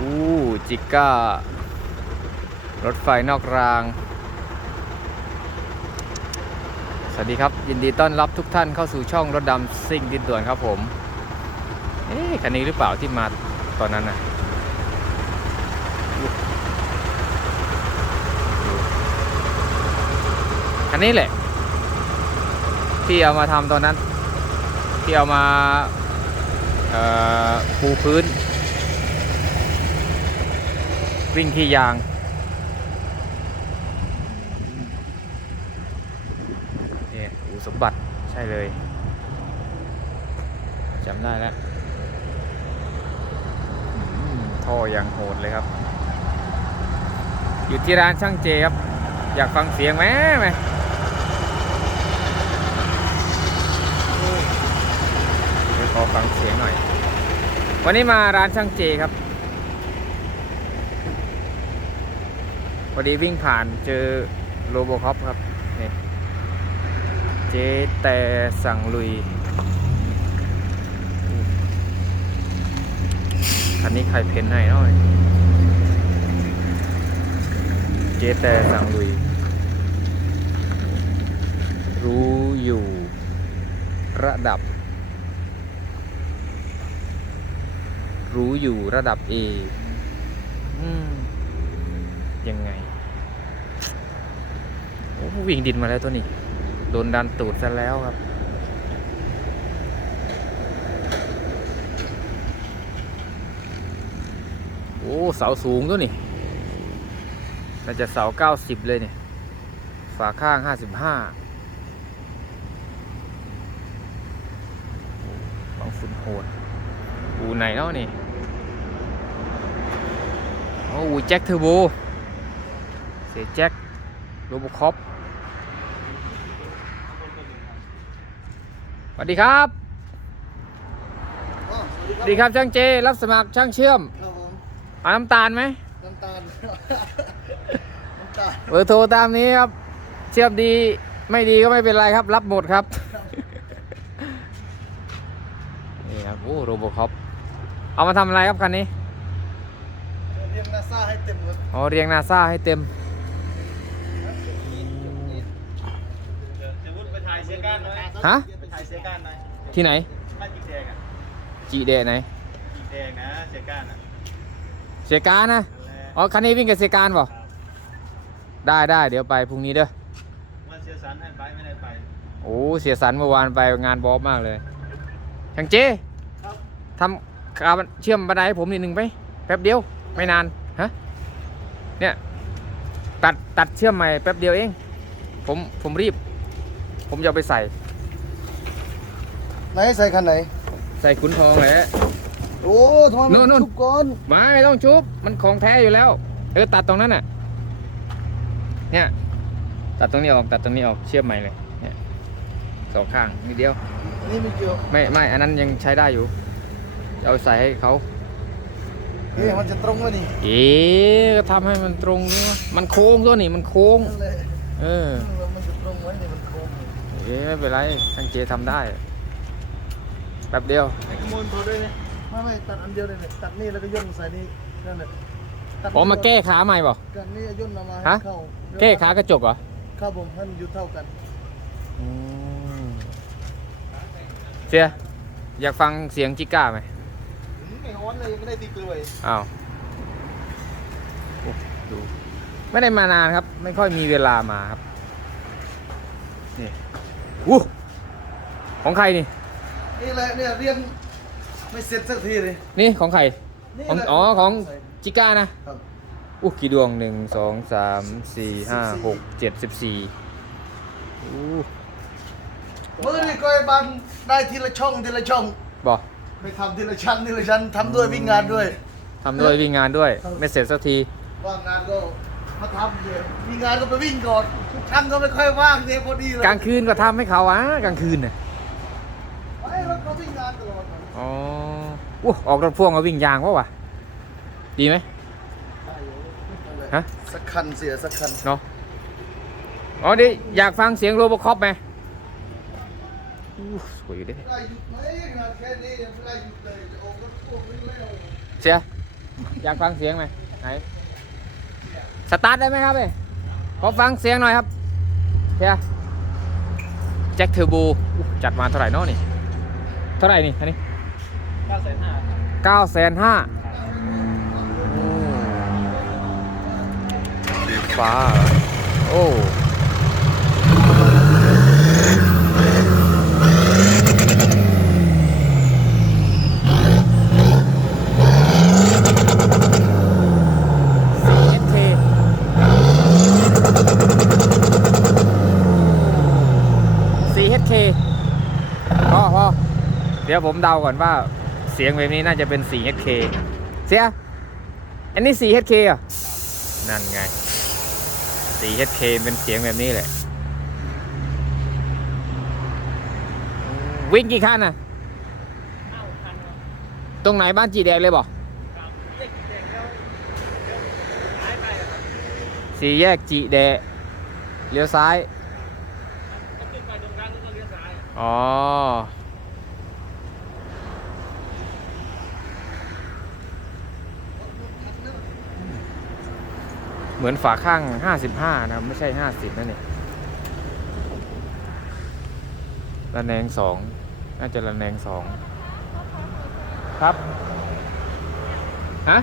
อู้จิก้ารถไฟนอกราง สวัสดีครับ ยินดีต้อนรับทุกท่านเข้าสู่ช่องรถดำซิ่งดินด่วนครับผม เอ๊ะคันนี้หรือเปล่าที่มาตอนนั้นนะคันนี้แหละ ที่เอามาทำตอนนั้น ที่เอามาปูพื้น วิ่งที่ยาง เนี่ยอูสมบัติใช่เลยจำได้แล้วท่ออย่างโหดเลยครับ อยู่ที่ร้านช่างเจครับ อยากฟังเสียงไหมไหมเดี๋ยวขอฟังเสียงหน่อย วันนี้มาร้านช่างเจครับ อดีวิ่งผ่านเจอโรโบคอปครับนี่เจ๊แต่สั่งลุย คันนี้ใครเพ้นให้เนาะเจ๊แต่สั่งลุย รู้อยู่ระดับ รู้อยู่ระดับ A อืมยังไง วิ่งดินมาแล้วตัวนี้ โดนดันตูดซะแล้วครับ โอ้เสาสูงตัวนี่น่าจะเสาเก้าสิบเลยเนี่ย ฝาข้างห้าสิบห้าบางฝุ่นโหด อูไหนเนาะนี่โอ้อูแจ็คเทอร์โบ เสียแจ็คโรบคอป วัสดีครับอ๋อสวัสดีครับช่างเจ รับสมัครช่างเชื่อมครับผมเอาน้ำตาลไหมน้ำตาล น้ำตาลเบอร์โทรตามนี้ครับ เชื่อมดีไม่ดีก็ไม่เป็นไรครับ รับหมดครับ นี่ครับโอ้โรบคอปเอามาทำอะไรครับคันนี้ เรียงนาซาให้เต็มรถอ๋อเรียงนาซาให้เต็มจะวุ้นไปถ่ายเสียก้านหน่อยฮะไป ถ่ายเสียก้านหน่อยที่ไหนบ้านจีแดงอะจีเดไหนจีแดงนะเสียก้านอะเสียการนะนั่นแหละอ๋อคันนี้วิ่งกับเสียการเปล่าได้ได้เดี๋ยวไปพรุ่งนี้เด้อวันเสียสันให้ไปไม่ได้ไป โอ้เสียสันเมื่อวานไปงานบอสมากเลยช่างเจครับ ทำคาบันเชื่อมบันไดให้ผมนิดหนึ่งไปแป๊บเดียวไม่นานฮะเนี่ยตัดตัดเชื่อมใหม่แป๊บเดียวเอง ผมผมรีบ ผมจะเอาไปใส่ ไหนใส่คันไหน ใส่ขุนทองแหละ โอ้ทำไมนู่มันนนู่นชุบก่อนไม่ไม่ต้องชุบ มันของแท้อยู่แล้ว เออตัดตรงนั้นน่ะ เนี่ย ตัดตรงนี้ออกตัดตรงนี้ออกเชื่อมใหม่เลย เนี่ยสองข้างนิดเดียว นี่ไม่เกี่ยวไม่ไม่อันนั้นยังใช้ได้อยู่เอาไปใส่ให้เขาเอ๊ะมันจะตรงไหมนี่เอ๊ะก็ทำให้มันตรงด้วยวะมันโค้งตัวนี่มันโค้ง นั่นแหละเออ มันจะตรงไหมนี่มันโค้งเอ๊ะไม่เป็นไรช่างเจทำได้ แป๊บเดียวไอ้ขโมยตัวด้วยเนี่ยไม่ไม่ตัดอันเดียวเลยเนี่ยตัดนี่แล้วก็ย่นใส่นี่นั่นแหละตัดอ๋อมาแก้ขาใหม่เปล่ากันนี่ย่นเอามาฮะให้เข้าแก้ขากระจกเหรอครับผมให้มันอยู่เท่ากันอืมเสียอยากฟังเสียงจิก้าไหมอืมไม่ฮ้อนเลยยังไม่ได้ตีกล้วยอ้าวโอ้ดูไม่ได้มานานครับ ไม่ค่อยมีเวลามาครับนี่อู้ของใครนี่ นี่แหละเนี่ยเรียงไม่เสร็จสักทีเลยนี่ของใครนี่ของแหละอ๋อของใส่จิก้านะ ครับ อู้กี่ดวงหนึ่งสองสามสี่ห้าหกเจ็ดสิบสี่อู้มือนี่ก็ไอ้บันได้ทีละช่องทีละช่อง บอกไปทำทีละชั้นทีละชั้นทำด้วยวิ่งงานด้วย ทำด้วยวิ่งงานด้วยครับไม่เสร็จสักที ว่างงานก็มาทำเลยมีงานก็ไปวิ่งก่อนทุกครั้งก็ไม่ค่อยว่างเนี่ยพอดีเลยกลางคืนก็ทำให้เขาอะกลางคืนน่ะ ไอ้แล้วก็วิ่งงานตลอดอ๋ออู้ออกรถพ่วงมาวิ่งยางวะวะดีไหม ฮะ สักคันเสียสักคันเนาะอ๋อดิอยากฟังเสียงโรบอคอปไหมอู้สวยอยู่ดิได้หยุดไหมงานแค่นี้ยังไม่ได้หยุดเลยจะออกรถพ่วงวิ่งเร็วเสียอยากฟังเสียงไหมไหนสตาร์ทได้ไหมครับเอ้ยขอฟังเสียงหน่อยครับเฮียแจ็คเทอร์โบจัดมาเท่าไหร่เนาะนี่ เท่าไหร่นี่อันนี้เก้าแสนห้าเก้าแสนห้าสีฟ้าเหรอโอ้ 4SK 4SK พอพอเดี๋ ยวผมเดาก่อนว่าเสียงแบบนี้น่าจะเป็น 4SK เสีย อันนี้ 4SK อะนั่นไง 4SK เป็นเสียงแบบนี้แหละ วิ่งกี่คันน่ะตรงไหนบ้านจีแดงเลยบอกเรียแยวหายไปอะครับสี่แยกจีแดงเลี้ยวซ้าย อ๋อ เหมือนฝาข้าง 55 นะครับ ไม่ใช่ 50 นั่นนี่ระแนงสองน่าจะระแนงสองครับ ฮะ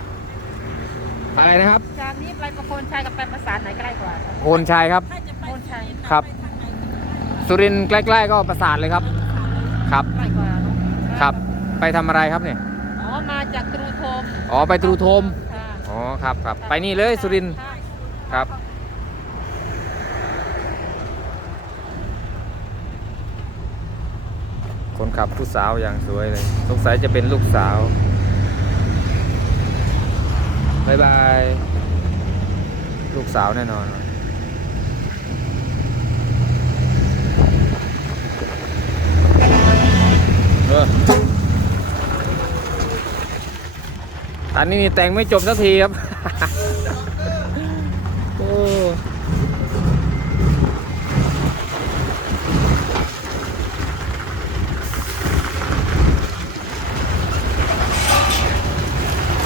อะไรนะครับ จากนี้ไปประโคนชัยกับไปประสานไหนใกล้กว่าครับโคนชัยครับโคนชัยครับ สุรินทร์ใกล้ๆก็ประสานเลยครับ ครับ ใกล้กว่าเนอะครับ ไปทำอะไรครับเนี่ย อ๋อ มาจากตรูโทมอ๋อ ไปตรูโทม ค่ะอ๋อ ครับครับ ไปนี่เลยสุรินทร์ ค่ะ ครับ คนขับผู้สาวอย่างสวยเลย สงสัยจะเป็นลูกสาวบายบาย ลูกสาวแน่นอน เอออันนี้แต่งไม่จบสักทีครับ โอ้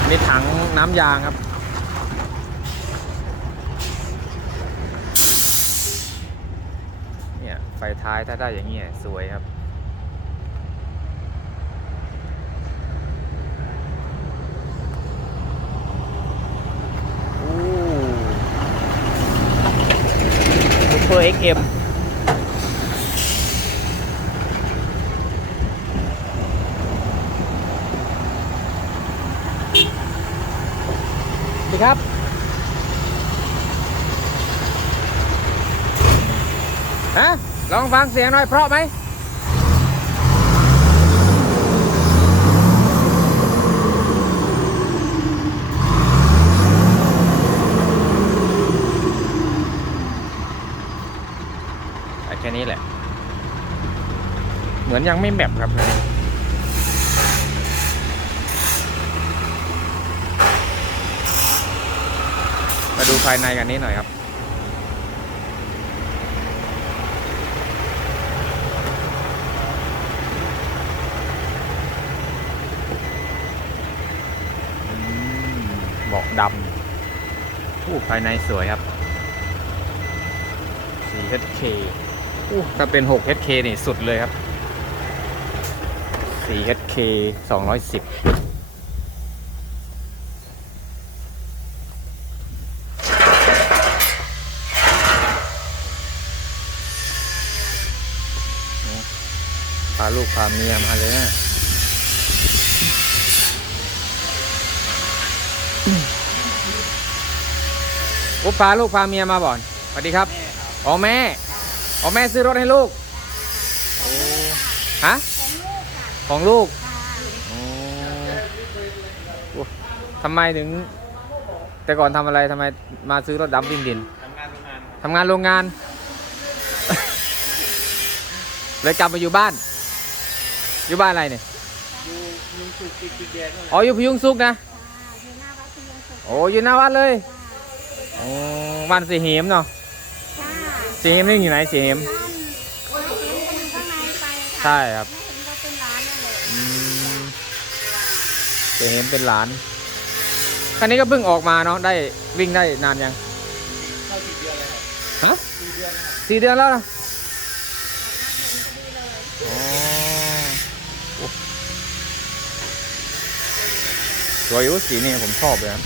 นี่ถัง น้ำยางครับ เนี่ย ไฟท้ายถ้าได้อย่างนี้สวยครับโอ้ซูเปอร์เอ็กเอ็มดี ครับ ฮะ ลองฟังเสียงหน่อยเพราะไหมแค่นี้แหละ เหมือนยังไม่แมปครับ มาดูภายในกันนี้หน่อยครับอืมบอกดำผู้ภายในสวยครับ 4HK อู้ถ้าเป็น 6HK นี่สุดเลยครับ 4HK 210 ลูกพาเมียมาเลยนะอุ๊บพาลูกพาเมียมาบ่อนสวัสดีครับอ๋อแม่อ๋อแม่ซื้อรถให้ลูกโอ้ฮะของลูกโอ้โอ้ทำไมถึง แต่ก่อนทำอะไรทำไมมาซื้อรถดำวิ่งดินทำงานโรงงานทำงานโรงงานเลยกลับมาอยู่บ้าน อยู่บ้านอะไรเนี่ยอยู่ยุงสุกติดติดแดงนั่นแหละอ๋ออยู่พยุงสุกนะโอ้อยู่หน้าวัดเลยโอ้บ้านสีเหมเนาะสีเหมนี่อยู่ไหนสีเหมใช่ครับอืมสีเหมเป็นหลานคันนี้ก็เพิ่งออกมาเนาะได้วิ่งได้นานยังเข้าสี่เดือนแล้วฮะสี่เดือนแล้วสี่เดือนแล้วนะอ๋อโอ้ สวยอยู่สีนี่ผมชอบเลยครับ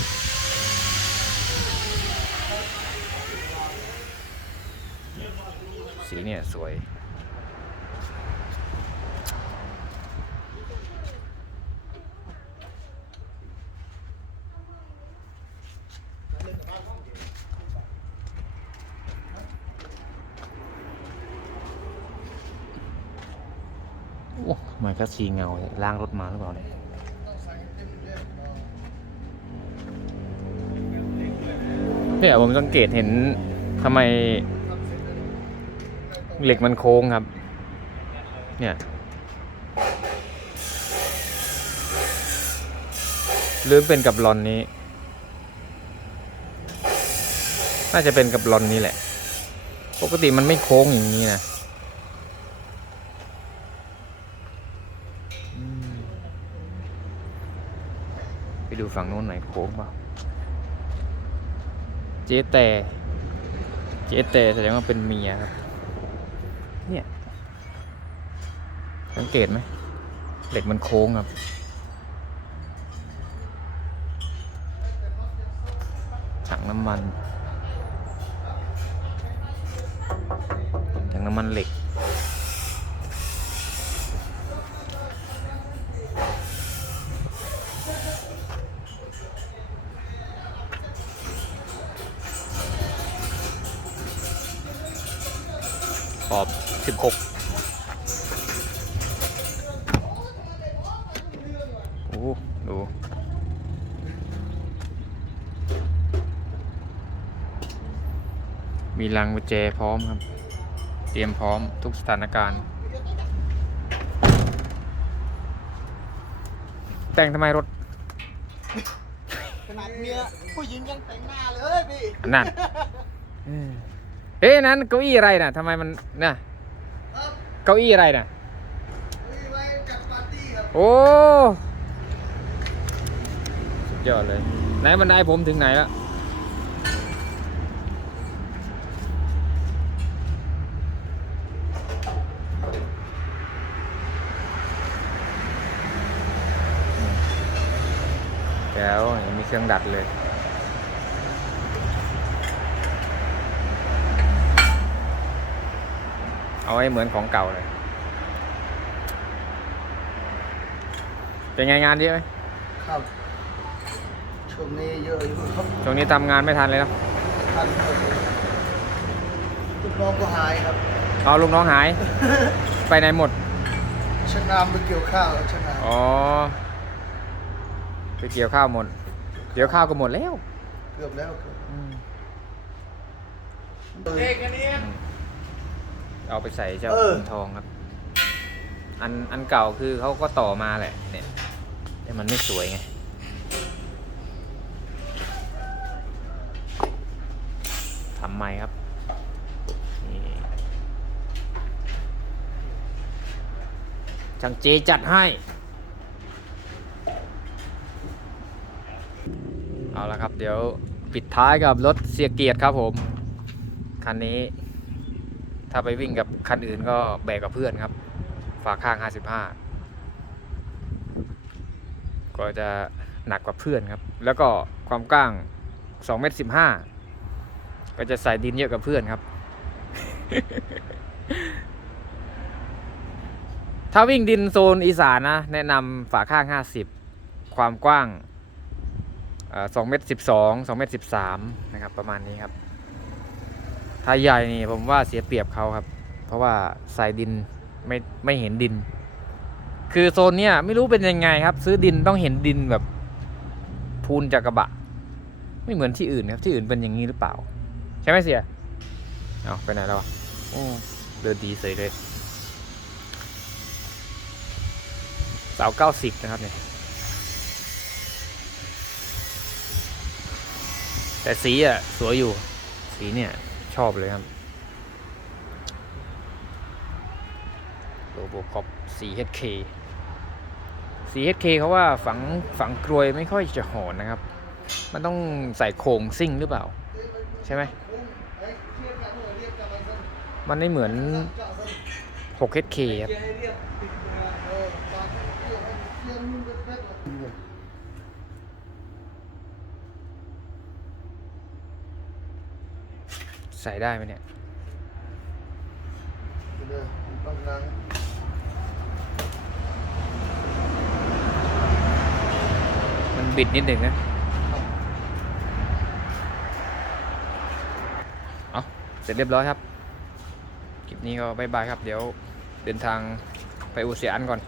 สีเนี่ยสวย โอ้ทำไมก็สีเงาล้างรถมาหรือเปล่าเนี่ย เนี่ยผมสังเกตเห็นทำไมเหล็กมันโค้งครับ เนี่ย หรือเป็นกับลอนนี้ น่าจะเป็นกับลอนนี้แหละ ปกติมันไม่โค้งอย่างนี้นะไปดูฝั่งโน้นหน่อยโค้งเปล่า เจ๊แต่ เจ๊แต่แสดงว่าเป็นเมียครับ เนี่ย สังเกตไหมเหล็กมันโค้งครับ ถังน้ำมัน ถังน้ำมันเหล็ก ขอบสิบหกโอ้โหดู มีลังกุญแจพร้อมครับ เตรียมพร้อมทุกสถานการณ์ แต่งทำไมรถขนาดเมียผู้หญิงยังแต่งหน้าเลยพี่นั่นเออเฮ้ยนั้นเก้าอี้อะไรน่ะทำไมมันน่ะครับเก้าอี้อะไรน่ะมีไว้จัดปาร์ตี้ครับโอ้สุดยอดเลย ไหนบันไดผมถึงไหนแล้วแก้วยังมีเครื่องดัดเลย เอาให้เหมือนของเก่าเลย เป็นไงงานเยอะไหมครับ ช่วงนี้เยอะอยู่ครับช่วงนี้ทำงานไม่ทันเลยเนาะทันหมดเลยลูกน้องก็หายครับเอาลูกน้องหาย ไปไหนหมดชะนามไปเกี่ยวข้าวชะนามอ๋อไปเกี่ยวข้าวหมดเกี่ยวข้าวก็หมดแล้ว เกือบแล้วเกือบ เด็กอันนี้ เอาไปใส่เจ้าเออ ขุนทองครับ อันอันเก่าคือเขาก็ต่อมาแหละ เนี่ย แต่มันไม่สวยไง ทำไมครับ นี่ช่างเจจัดให้ เอาละครับ เดี๋ยวปิดท้ายกับรถเสียเกียรติครับผม คันนี้ ถ้าไปวิ่งกับคันอื่นก็แบกกับเพื่อนครับ ฝาข้าง 55 ก็จะหนักกว่าเพื่อนครับ แล้วก็ความกว้าง2เมตร15 ก็จะใส่ดินเยอะกว่าเพื่อนครับ ถ้าวิ่งดินโซนอีสานนะ แนะนำฝาข้าง 50 ความกว้างสองเมตรสิบสองสองเมตรสิบสามนะครับ ประมาณนี้ครับ ถ้าใหญ่นี่ผมว่าเสียเปรียบเขาครับ เพราะว่าใส่ดินไม่ไม่เห็นดิน คือโซนเนี้ยไม่รู้เป็นยังไงครับ ซื้อดินต้องเห็นดินแบบพูนจากกระบะ ไม่เหมือนที่อื่นครับที่อื่นเป็นอย่างนี้หรือเปล่า ใช่ไหมเสียเอาไปไหนแล้ววะโอ้เดินดีเสยเลยเสาเก้าสิบนะครับเนี่ยแต่สีอะสวยอยู่สีเนี่ย ชอบเลยครับโลโบคอป 4HK 4HK เขาว่าฝังฝังกรวยไม่ค่อยจะหอนนะครับ มันต้องใส่โครงซิ่งหรือเปล่า ใช่ไหม มันไม่เหมือน 6HK ครับ ใส่ได้ไหมเนี่ยมันบิดนิดหนึ่งนะเอาเสร็จเรียบร้อยครับ คลิปนี้ก็บายบายครับ เดี๋ยวเดินทางไปอูเสียอันก่อน